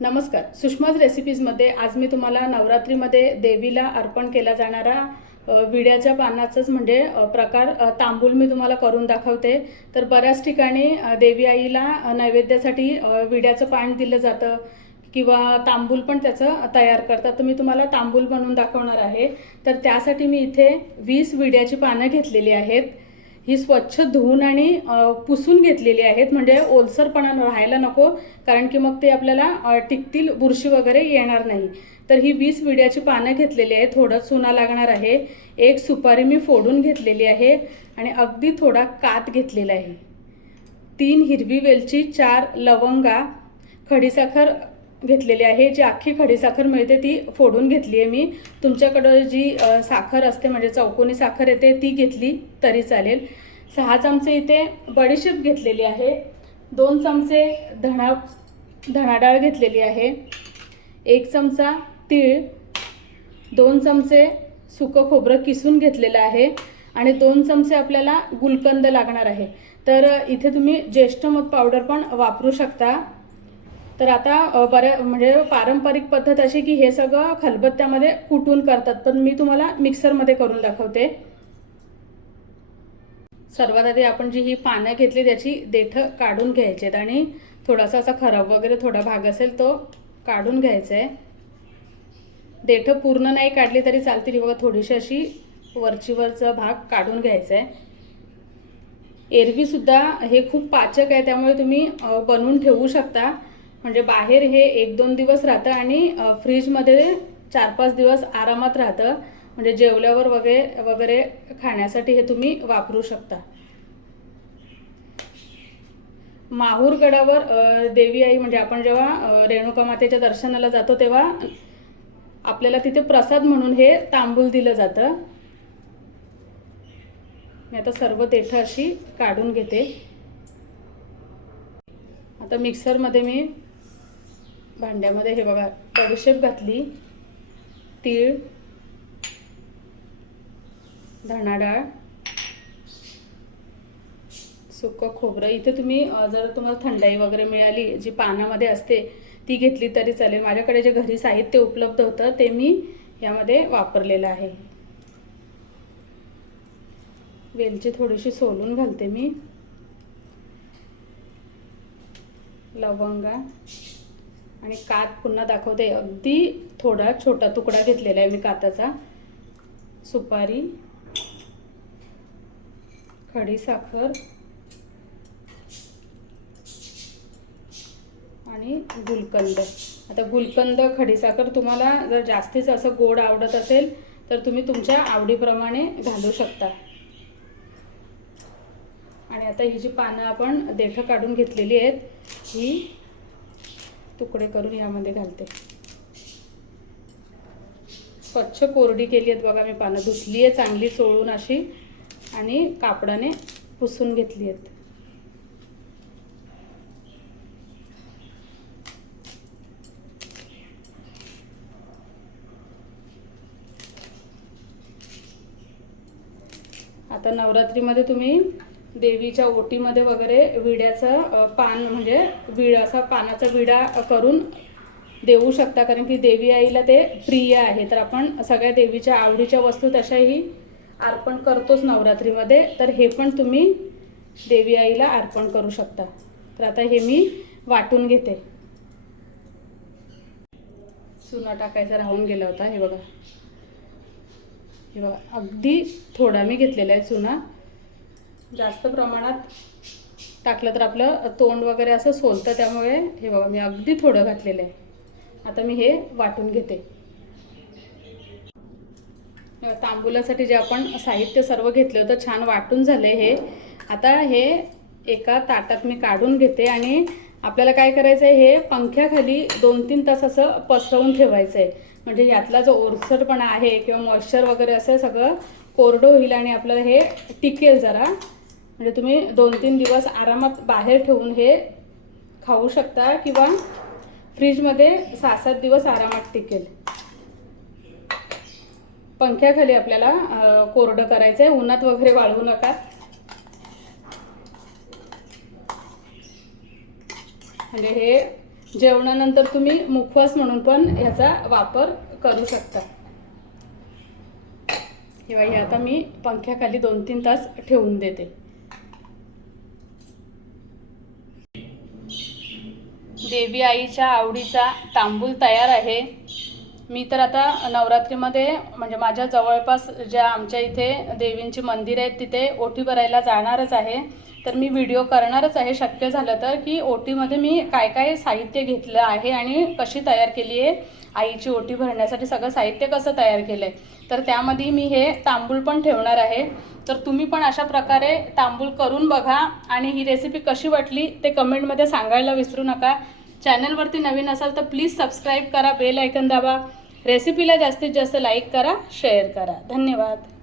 नमस्कार. सुषमाज रेसिपीजमध्ये आज मी तुम्हाला नवरात्रीमध्ये देवीला अर्पण केला जाणारा विड्याच्या पानाचंच म्हणजे प्रकार तांबूल मी तुम्हाला करून दाखवते. तर बऱ्याच ठिकाणी देवी आईला नैवेद्यासाठी विड्याचं पान दिलं जातं किंवा तांबूल पण त्याचं तयार करतात. तर मी तुम्हाला तांबूल बनवून दाखवणार आहे. तर त्यासाठी मी इथे वीस विड्याची पानं घेतलेली आहेत. ही स्वच्छ धुवून आणि पुसून घेतलेली आहेत. म्हणजे ओलसरपणा राहायला नको कारण की मग ते आपल्याला टिकतील बुरशी वगैरे येणार नाही. तर ही वीस विड्याची पानं घेतलेली आहे थोडं चुना लागणार आहे. एक सुपारी मी फोडून घेतलेली आहे आणि अगदी थोडा कात घेतलेला आहे. तीन हिरवी वेलची चार लवंगा खडीसाखर घेतलेली आहे. जी अख्खी खडीसाखर मिळते ती फोडून घेतली आहे मी. तुमच्याकडं जी साखर असते म्हणजे चौकोनी साखर येते ती घेतली तरी चालेल. सहा चमचे इथे बडीशेप घेतलेली आहे. दोन चमचे धणा धणाडाळ घेतलेली आहे. एक चमचा तीळ दोन चमचे सुकं खोबरं किसून घेतलेलं आहे आणि दोन चमचे आपल्याला गुलकंद लागणार आहे. तर इथे तुम्ही ज्येष्ठ मध पावडर पण वापरू शकता. तर आता बऱ्या म्हणजे पारंपरिक पद्धत अशी की हे सगळं खलबत्त्यामध्ये कुटून करतात. पण मी तुम्हाला मिक्सरमध्ये करून दाखवते. सर्वात आधी आपण जी ही पानं घेतली त्याची देठं काढून घ्यायचे आहेत. आणि थोडासा असा खराब वगैरे थोडा भाग असेल तो काढून घ्यायचा आहे. देठं पूर्ण नाही काढली तरी चालतील. बघा थोडीशी अशी वरचीवरचा भाग काढून घ्यायचा आहे. एरवीसुद्धा हे खूप पाचक आहे त्यामुळे तुम्ही बनवून ठेवू शकता. म्हणजे बाहेर हे एक दोन दिवस राहतं आणि फ्रीजमध्ये चार पाच दिवस आरामात राहतं. म्हणजे जेवल्यावर वगैरे वगैरे खाण्यासाठी हे तुम्ही वापरू शकता. माहूरगडावर देवी आई म्हणजे आपण जेव्हा रेणुका मातेच्या दर्शनाला जातो तेव्हा आपल्याला तिथे प्रसाद म्हणून हे तांबूल दिलं जातं. मी आता सर्व देठं अशी काढून घेते. आता मिक्सरमध्ये मी भांड्यामध्ये हे बघा बडीशेप घातली तीळ धणाडाळ सुकं खोबरं. इथे तुम्ही जर तुम्हाला थंडाई वगैरे मिळाली जी पानामध्ये असते ती घेतली तरी चालेल. माझ्याकडे जे घरी साहित्य उपलब्ध होतं ते मी यामध्ये वापरलेलं आहे. वेलची थोडीशी सोलून घालते मी. लवंगा आणि कात पुन्हा दाखवते. अगदी थोडा छोटा तुकडा घेतलेला आहे मी काताचा. सुपारी खडी साखर आणि गुलकंद. आता गुलकंद खडीसाखर तुम्हाला जर जास्तीच असं गोड आवडत असेल तर तुम्ही तुमच्या आवडीप्रमाणे घालू शकता. आणि आता ही जी पानं आपण देठं काढून घेतलेली आहेत ही तुकडे करून यामध्ये घालते. स्वच्छ कोरडी केली आहेत बघा मी पानं धुतली आहे चांगली चोळून अशी आणि कापडाने पुसून घेतली आहेत. आता नवरात्रीमध्ये तुम्ही देवीच्या ओटीमध्ये वगैरे विड्याचं पान म्हणजे विड असा पानाचा विडा करून देऊ शकता. कारण की देवी आईला ते प्रिय आहे. तर आपण सगळ्या देवीच्या आवडीच्या वस्तू तशाही अर्पण करतोच नवरात्रीमध्ये. तर हे पण तुम्ही देवी आईला अर्पण करू शकता. तर आता हे मी वाटून घेते. चुना टाकायचा राहून गेला होता. हे बघा. हे बघा अगदी थोडा मी घेतलेला आहे चुना. जास्त प्रमाणात टाकलं तर आपलं तोंड वगैरे असं सोलतं त्यामुळे हे बघा मी अगदी थोडं घातलेलं आहे. आता मी हे वाटून घेते. तांबुलासाठी जे आपण साहित्य सर्व घेतलं होतं छान वाटून झालं हे. आता हे एका ताटात मी काढून घेते आणि आपल्याला काय करायचं आहे हे पंख्याखाली दोन तीन तास असं पसरवून ठेवायचं आहे म्हणजे यातला जो ओरसरपणा आहे किंवा मॉइश्चर वगैरे असं सगळं कोरडं होईल आणि आपल्याला हे टिकेल जरा. म्हणजे तुम्ही दोन तीन दिवस आरामात बाहेर ठेवून हे खाऊ शकता किंवा फ्रीजमध्ये सहा सात दिवस आरामात टिकेल. पंख्याखाली आपल्याला कोरडं करायचं आहे उन्हात वगैरे वाळवू नका. म्हणजे हे जेवणानंतर तुम्ही मुखवास म्हणून पण ह्याचा वापर करू शकता. किंवा हे आता मी पंख्याखाली दोन तीन तास ठेवून देते. देवी आईच्या आवडीचा तांबूल तयार आहे. मी तर आता नवरात्रीमध्ये म्हणजे माझ्या जवळपास ज्या आमच्या इथे देवींची मंदिर आहेत तिथे ओटी भरायला जाणारच आहे. तर मी व्हिडिओ करणारच आहे. शक्य झालं तर की ओटीमध्ये मी काय काय साहित्य घेतलं आहे आणि कशी तयार केली आहे आईची ओटी भरण्यासाठी सगळं साहित्य कसं तयार केलं आहे तर त्यामध्ये मी हे तांबूळ पण ठेवणार आहे. तर तुम्ही पण अशा प्रकारे तांबूळ करून बघा आणि ही रेसिपी कशी वाटली ते कमेंटमध्ये सांगायला विसरू नका. चॅनलवरती नवीन असाल तर प्लीज सबस्क्राईब करा बेल ऐकन दाबा. रेसिपीला जास्तीत जास्त लाईक करा शेअर करा. धन्यवाद.